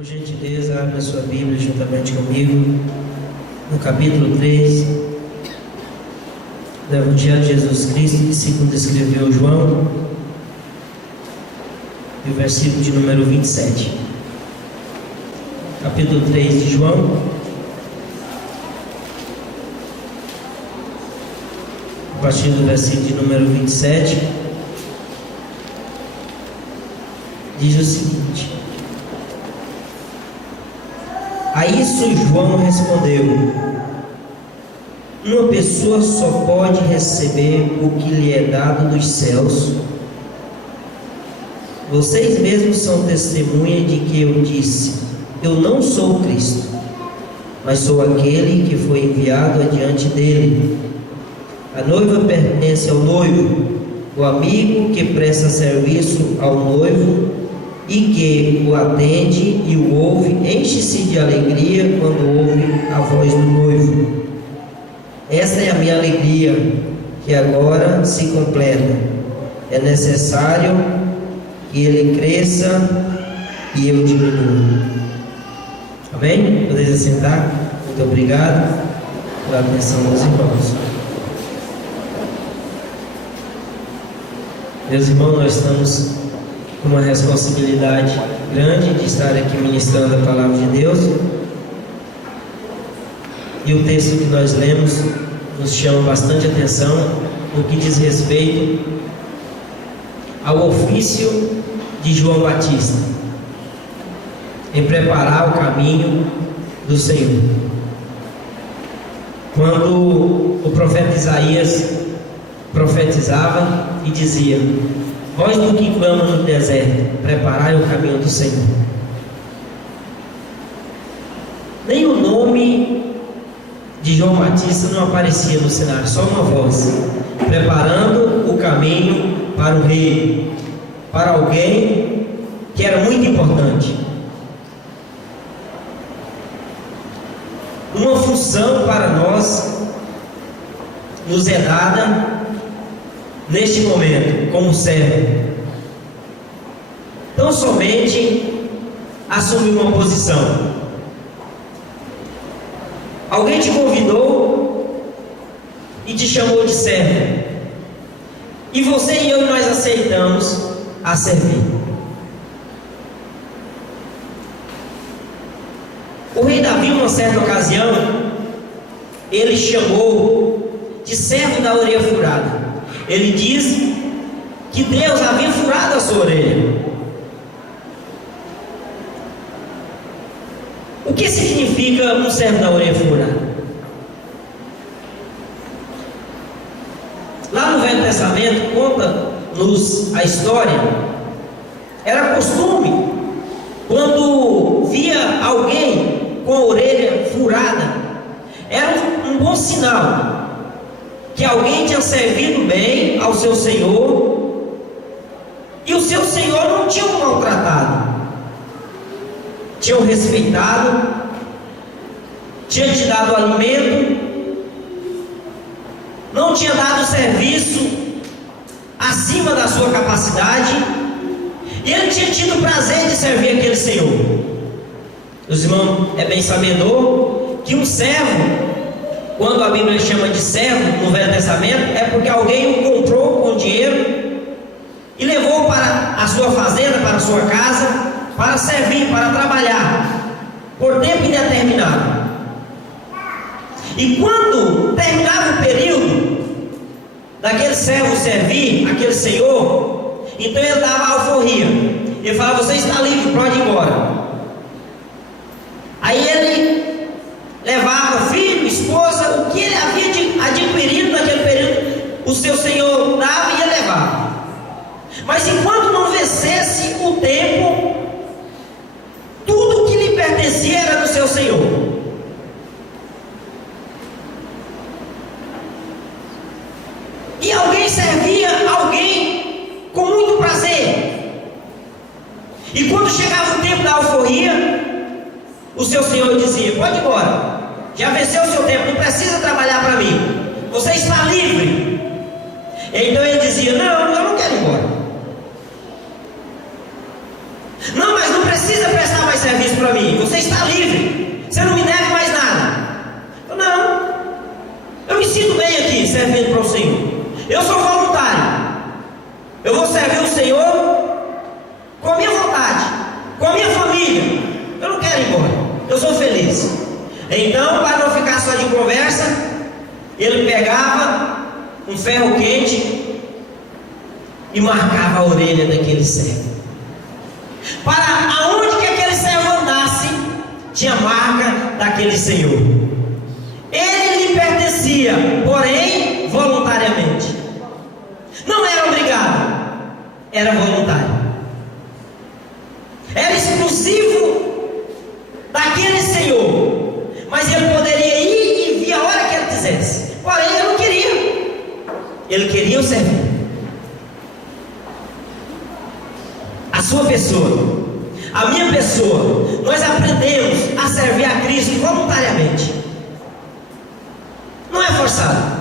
Por gentileza, abra sua Bíblia juntamente comigo, no capítulo 3 do Evangelho de Jesus Cristo, segundo escreveu João, e o versículo de número 27. Capítulo 3 de João, a partir do versículo de número 27, diz o seguinte: a isso João respondeu: uma pessoa só pode receber o que lhe é dado dos céus. Vocês mesmos são testemunha de que eu disse: eu não sou o Cristo, mas sou aquele que foi enviado adiante dele. A noiva pertence ao noivo. O amigo que presta serviço ao noivo e que o atende e o ouve, enche-se de alegria quando ouve a voz do noivo. Esta é a minha alegria, que agora se completa. É necessário que ele cresça e eu diminua. Amém? Podeis assentar? Muito obrigado pela atenção dos irmãos. Meus irmãos, nós estamos com uma responsabilidade grande de estar aqui ministrando a palavra de Deus, e o texto que nós lemos nos chama bastante atenção no que diz respeito ao ofício de João Batista em preparar o caminho do Senhor. Quando o profeta Isaías profetizava e dizia: vós do que clama no deserto, preparai o caminho do Senhor. Nem o nome de João Batista não aparecia no cenário, só uma voz: preparando o caminho para o rei, para alguém que era muito importante. Uma função para nós nos é dada neste momento, como servo. Tão somente assumir uma posição. Alguém te convidou e te chamou de servo, e você e eu, nós aceitamos a servir. O rei Davi, numa certa ocasião, ele chamou de servo da orelha furada. Ele diz que Deus havia furado a sua orelha. O que significa um servo da orelha furada? Lá no Velho Testamento, conta-nos a história. Era costume, quando via alguém com a orelha furada, era um bom sinal que alguém tinha servido bem ao seu senhor, e o seu senhor não tinha o maltratado, tinha o respeitado, tinha te dado alimento, não tinha dado serviço acima da sua capacidade, e ele tinha tido prazer de servir aquele senhor. Os irmãos, é bem sabedor que um servo, quando a Bíblia chama de servo no Velho Testamento, é porque alguém o comprou com dinheiro e levou para a sua fazenda, para a sua casa, para servir, para trabalhar por tempo indeterminado. E quando terminava o período daquele servo servir aquele senhor, então ele dava a alforria. Ele falava: você está livre, pode ir embora. Aí ele levava filho, esposa, o que ele havia adquirido naquele período, o seu senhor dava e ia levar. Mas enquanto não vencesse o tempo, tudo que lhe pertencia era do seu senhor. E alguém servia alguém com muito prazer, e quando chegava o tempo da alforria, o seu senhor dizia: pode ir embora, já venceu o seu tempo, não precisa trabalhar para mim, você está livre. Então ele dizia: não, eu não quero ir embora. Não, mas não precisa precisa prestar mais serviço para mim, você está livre, você não me deve mais nada. Não, eu me sinto bem aqui servindo para o Senhor, eu sou voluntário, eu vou servir o Senhor com a minha vontade, com a minha família, eu não quero ir embora, eu sou feliz. Então, para não ficar só de conversa, ele pegava um ferro quente e marcava a orelha daquele servo. Para aonde que aquele servo andasse, tinha marca daquele senhor. Ele lhe pertencia, porém voluntariamente. Não era obrigado, era voluntário. Era exclusivo daquele senhor, mas ele poderia ir e vir a hora que ele quisesse. Porém, ele não queria. Ele queria o servir. A sua pessoa, a minha pessoa, nós aprendemos a servir a Cristo voluntariamente. Não é forçado.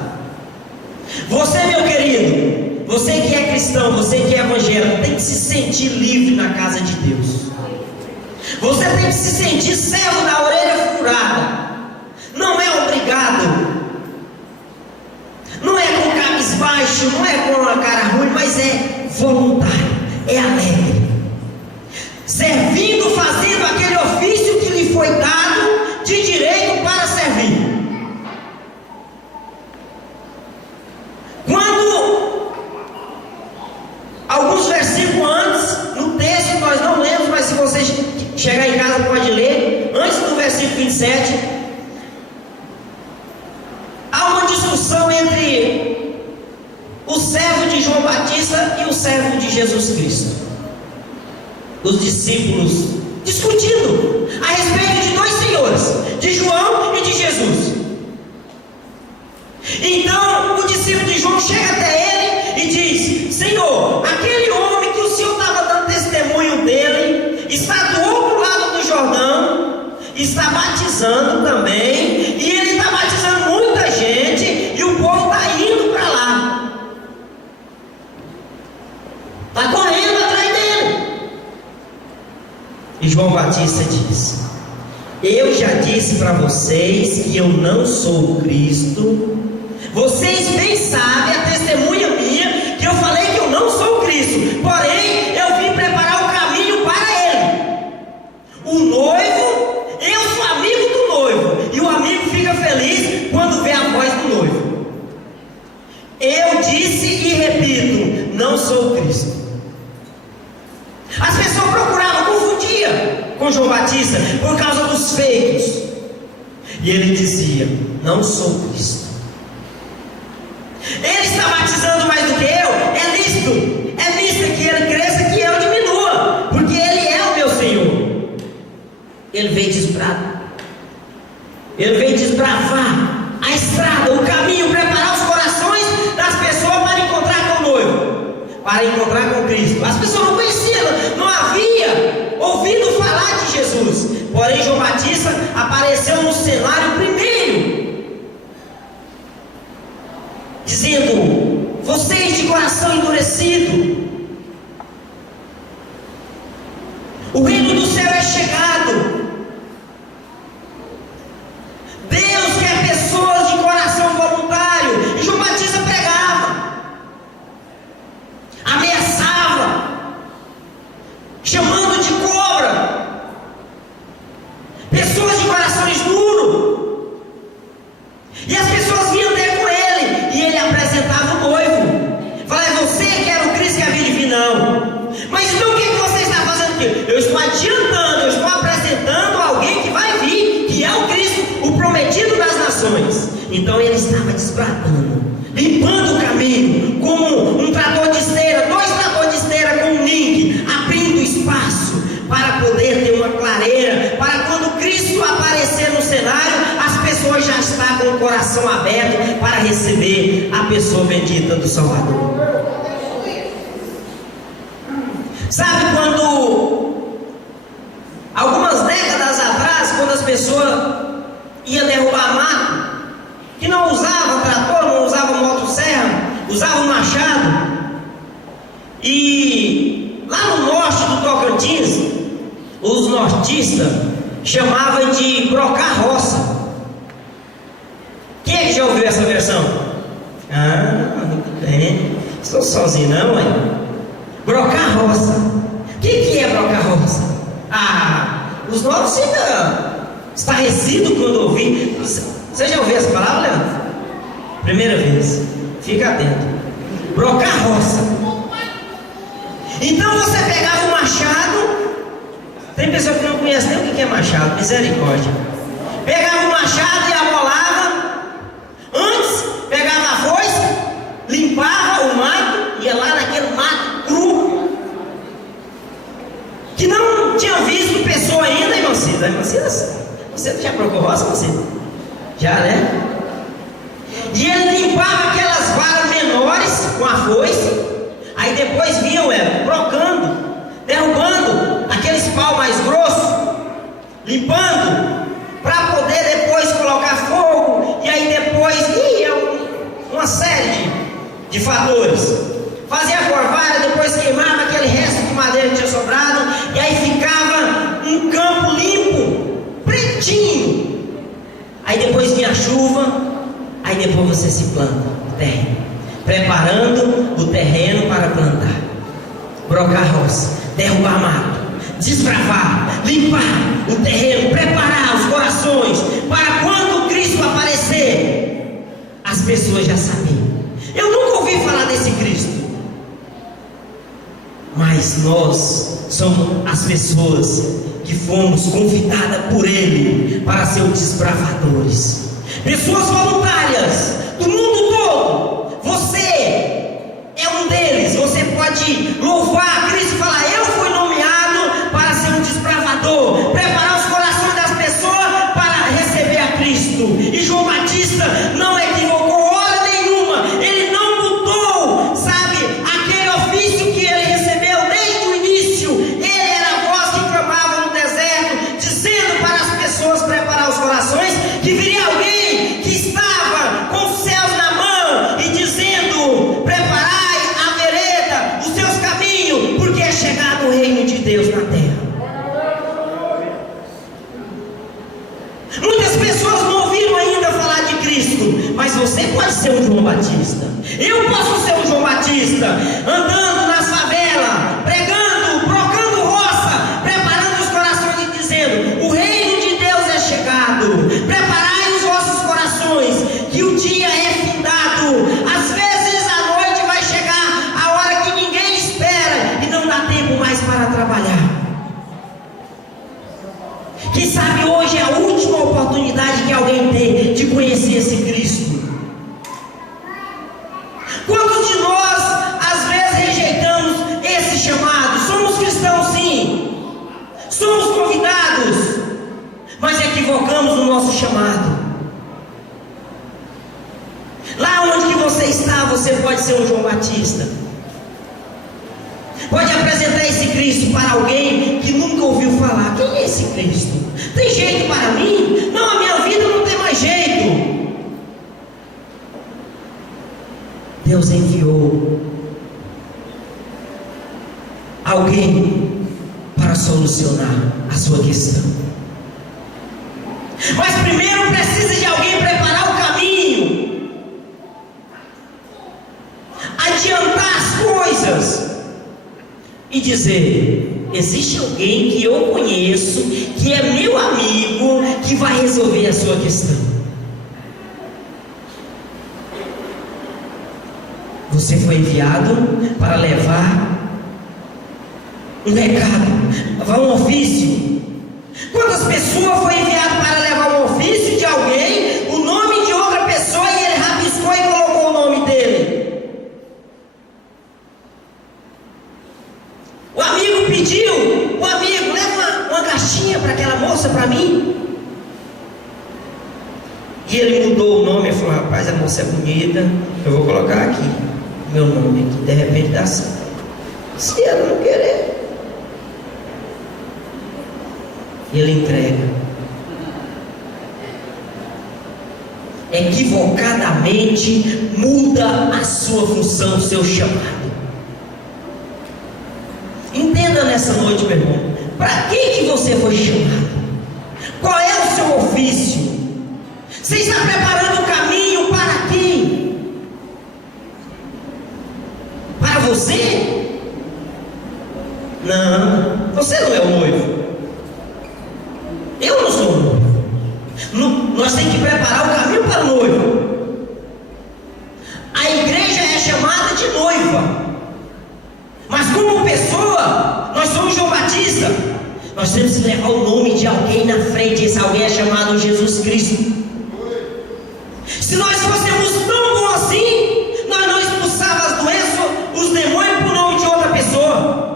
Você, meu querido, você que é cristão, você que é evangélico, tem que se sentir livre na casa de Deus. Você tem que se sentir servo da orelha furada. Não é obrigado. Não é com cabisbaixo, não é com uma cara ruim, mas é voluntário, é alegre. Servindo, fazendo aquele ofício que lhe foi dado de direito para servir. Quando alguns versículos antes, no texto nós não lemos, mas se você chegar em casa pode ler, antes do versículo 27, há uma discussão entre o servo de João Batista e o servo de Jesus Cristo. Os discípulos discutindo a respeito de dois senhores, de João e de Jesus. Então o discípulo de João chega até ele e diz: Senhor, aquele homem que o Senhor estava dando testemunho dele está do outro lado do Jordão, está batizando também, e ele está batizando muita gente, e o povo está indo para lá, está correndo atrás dele. E João Batista diz: eu já disse para vocês que eu não sou o Cristo. Vocês bem sabem, a testemunha minha, que eu falei que eu não sou o Cristo. Porém, eu vim preparar o caminho para ele. O noivo, eu sou amigo do noivo, e o amigo fica feliz quando vê a voz do noivo. Eu disse e repito, não sou o Cristo. As pessoas procuravam, confundia com João Batista por causa dos feitos, e ele dizia: não sou o Cristo. Ele está batizando mais do que eu, é lícito que ele cresça, que eu diminua, porque ele é o meu Senhor. Ele veio desbravar a estrada, o caminho, preparar os corações das pessoas para encontrar com o noivo, para encontrar com Cristo. As pessoas não conheciam, não havia ouvido falar de Jesus. Porém, João Batista apareceu no cenário primeiro, dizendo: vocês de coração endurecido, o reino do céu é chegado. Deus quer pessoas de coração voluntário. E João Batista pregava, ameaçava, chamando de cobra pessoas de corações duros. E as pessoas vinham ter com ele, e ele apresentava o noivo. Fala: é você que era o Cristo que havia de vir? Não. Mas então o que você está fazendo aqui? Eu estou adiantando, eu estou apresentando alguém que vai vir, que é o Cristo, o prometido das nações. Então ele estava desbratando, limpando o caminho, como um trator de esteira, dois tratores de esteira com um link, abrindo espaço para poder ter uma clareira, para quando Cristo aparecer no cenário, as pessoas já estão com o coração aberto para receber a pessoa bendita do Salvador. Sabe quando, algumas décadas atrás, quando as pessoas iam derrubar mato, que não usava trator, não usava motosserra, usava machado, e lá no norte do Tocantins, os nortistas chamavam de brocar roça. Quem é que já ouviu essa versão? Ah, muito bem. Estou sozinho não, ué. Brocar roça. O que é brocar roça? Ah, os novos ficam estarrecidos quando ouvir. Você já ouviu essa palavra, Leandro? Primeira vez. Fica atento. Brocar roça. Então você pegava o machado. Tem pessoa que não conhece nem o que é machado. Misericórdia. Pegava o machado e amolava. Antes, pegava a foice, limpava o mato, ia lá naquele mato cru, que não tinha visto pessoa ainda, irmão Cida. Irmão Cida, você já procurou roça, irmão Cida? Já, né? E ele limpava aquelas varas menores com a foice, aí depois vinham brocando, derrubando aqueles pau mais grossos, limpando, para poder depois colocar fogo, e aí depois uma série de fatores. Fazia a corvada, depois queimava aquele resto de madeira que tinha sobrado, e aí ficava um campo limpo, pretinho. Aí depois vinha a chuva, aí depois você se planta o terreno, preparando o terreno para plantar, brocar roça, derrubar mato, desbravar, limpar o terreno, preparar os corações para quando Cristo aparecer, as pessoas já sabiam. Eu nunca ouvi falar desse Cristo, mas nós somos as pessoas que fomos convidadas por Ele para ser os desbravadores, pessoas voluntárias do mundo todo. Você é um deles. Você pode louvar a Cristo e falar: eu fui nomeado para ser um desbravador, preparar os corações das pessoas para receber a Cristo. E João Batista não equivocou hora nenhuma. Ele não mudou, sabe, aquele ofício que ele recebeu desde o início. Ele era a voz que clamava no deserto, dizendo para as pessoas preparar os corações, que viria alguém que estava com os céus na mão e dizendo: preparai a vereda, os seus caminhos, porque é chegado o reino de Deus na terra. Muitas pessoas não ouviram ainda falar de Cristo, mas você pode ser um João Batista. Eu posso ser um João Batista, andando nas favelas, pregando, brocando roça, preparando os corações e dizendo: o reino de Deus é chegado. Preparai os vossos corações, que o dia é findado. Às vezes a noite vai chegar, a hora que ninguém espera, e não dá tempo mais para trabalhar. Quem sabe hoje é a última oportunidade que alguém tem de conhecer esse Cristo. Quantos de nós às vezes rejeitamos esse chamado? Somos cristãos, sim, somos convidados, mas equivocamos no nosso chamado. Lá onde que você está, você pode ser um João Batista, pode apresentar esse Cristo para alguém que nunca ouviu falar. Quem é esse Cristo? Tem jeito para mim? Não, a minha vida não tem mais jeito. Deus enviou alguém para solucionar a sua questão, mas primeiro precisa de alguém preparar o caminho, adiantar as coisas e dizer: existe alguém que eu conheço, que é meu amigo, que vai resolver a sua questão. Você foi enviado para levar um recado, levar um ofício. Quantas pessoas foi enviado para levar um ofício de alguém, o nome de outra pessoa, e ele rabiscou e colocou o nome dele? O amigo pediu: o amigo, leva uma caixinha para aquela moça para mim. E ele mudou o nome e falou: rapaz, a moça é bonita, eu vou colocar aqui meu nome aqui, de repente dá certo. Se ela não querer, e ele entrega. Equivocadamente muda a sua função, o seu chamado. Entenda nessa noite, meu irmão, Para que você foi chamado? Qual é o seu ofício? Você está preparando o caminho para quem? Para você? Não, você não é o noivo. Eu não sou o noivo. Nós temos que preparar o caminho para o noivo. A igreja é chamada de noiva, mas como pessoa, nós somos João Batista. Nós temos que levar o nome de alguém na frente. Esse alguém é chamado Jesus Cristo. Se nós fôssemos tão bons assim, nós não expulsávamos as doenças, os demônios por nome de outra pessoa.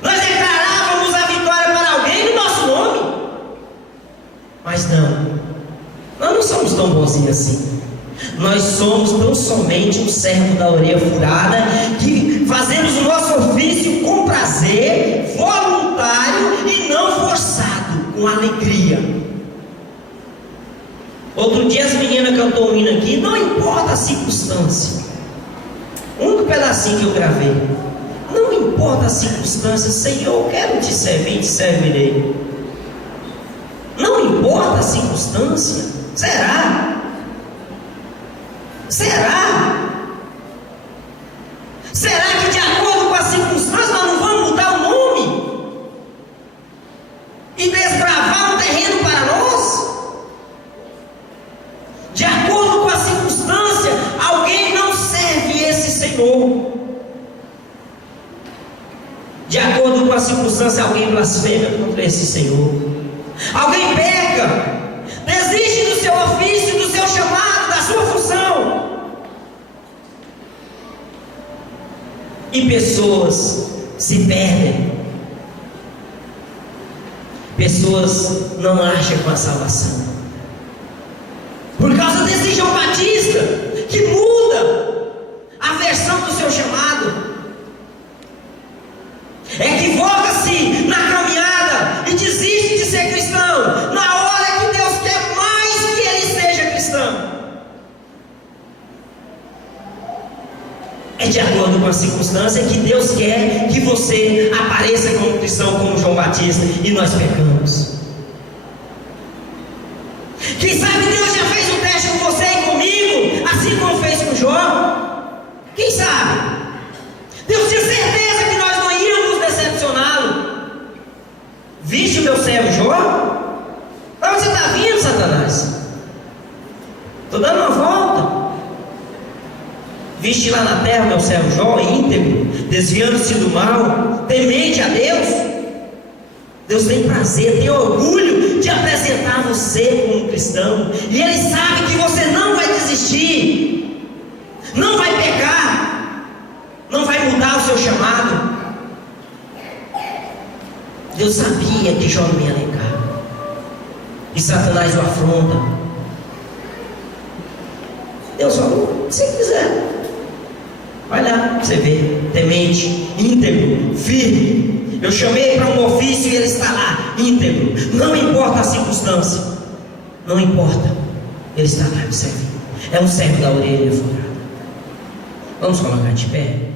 Nós declarávamos a vitória para alguém no nosso nome. Mas não, nós não somos tão bonzinhos assim. Nós somos tão somente um servo da orelha furada, que fazemos o nosso ofício com prazer, voluntário e não forçado, com alegria. Outro dia as meninas que eu estou ouvindo aqui, não importa a circunstância. O único pedacinho que eu gravei. Não importa a circunstância, Senhor, eu quero te servir, te servirei. Não importa a circunstância. Será? Será? Será que de acordo com as circunstâncias nós não vamos mudar o nome? E desbravar um terreno para nós? De acordo com a circunstância, alguém não serve esse Senhor. De acordo com a circunstância, alguém blasfema contra esse Senhor. Alguém peca, desiste do seu ofício, do seu chamado, da sua função. E pessoas se perdem. Pessoas não acham com a salvação. Por causa desse João Batista, que muda a versão do seu chamado. Equivoca-se na caminhada e desiste de ser cristão, na hora que Deus quer mais que ele seja cristão. É de acordo com a circunstância que Deus quer que você apareça como cristão, como João Batista, e nós pecamos. Quem sabe Deus já fez um teste com você e comigo, assim como fez com Jó? Quem sabe? Deus tinha certeza que nós não íamos decepcioná-lo. Viste o meu servo Jó? Para onde você está vindo, Satanás? Estou dando uma volta. Viste lá na terra meu servo Jó, íntegro, desviando-se do mal, temente a Deus. Deus tem prazer, tem orgulho de apresentar você como cristão. E Ele sabe que você não vai desistir, não vai pecar, não vai mudar o seu chamado. Deus sabia que Jó não ia negar, e Satanás o afronta. Deus falou: se quiser, vai lá, você vê, temente, íntegro, firme. Eu chamei para um ofício e ele está lá, íntegro. Não importa a circunstância, não importa, ele está lá me servindo. É um servo da orelha furada. Vamos colocar de pé.